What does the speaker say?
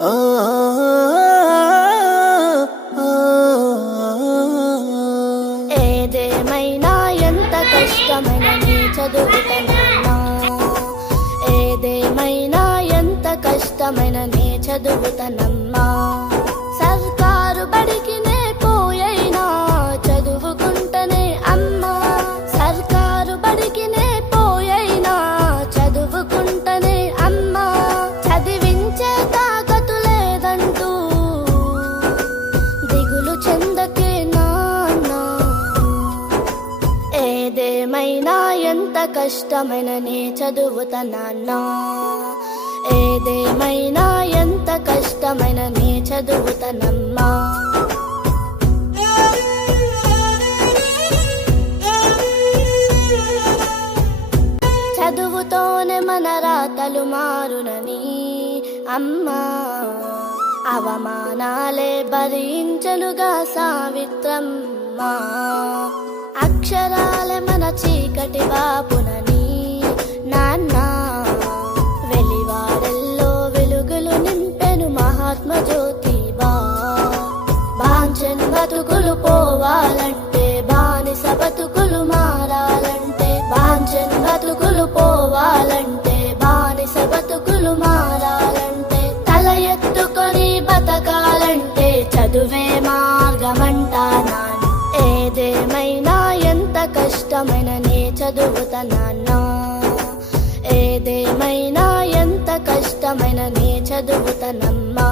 ఆ ఏదేమైనా ఎంత కష్టమైన నీ చదువుతనన్నా, ఏదేమైనా ఎంత కష్టమైన నీ చదువుతనమ్మా. సర్కారు బడికి నే పోయైనా చదువుకుంటనే అమ్మా, సర్కారు బడికి నే పోయైనా చదువుకుంటనే అమ్మా. చదివించే తాకతు లేదంటూ దిగులు చెందకే నాన్న. ఏదేమైనా ఎంత కష్టమైన నీ చదువుతనన్నా, ఏదేమైనా ఎంత కష్టమైన నీ చదువుతనమ్మా. చదువుతోనే మన రాతలు మారునని అమ్మా, అవమానాలే భరించనుగా సావిత్రమ్మ. అక్షరాలే మన చీకటి బాపునని నాన్న, వెలివాడల్లో వెలుగులు నింపెను మహాత్మ జ్యోతిబా. బాంఛన్ బతుకులు పోవాలంటే, బానిస బతుకులు మారాలంటే, బాంఛన్ బతుకులు పోవాలంటే, బానిస బతుకులు మారాలంటే, తల ఎత్తుకొని బతకాలంటే చదువే మార్గమంటానా. ఏదేమైనా ఎంత కష్టమైన నీ చదువుతనన్నా, ఏదేమైనా ఎంత కష్టమైన నీ చదువుతనమ్మా.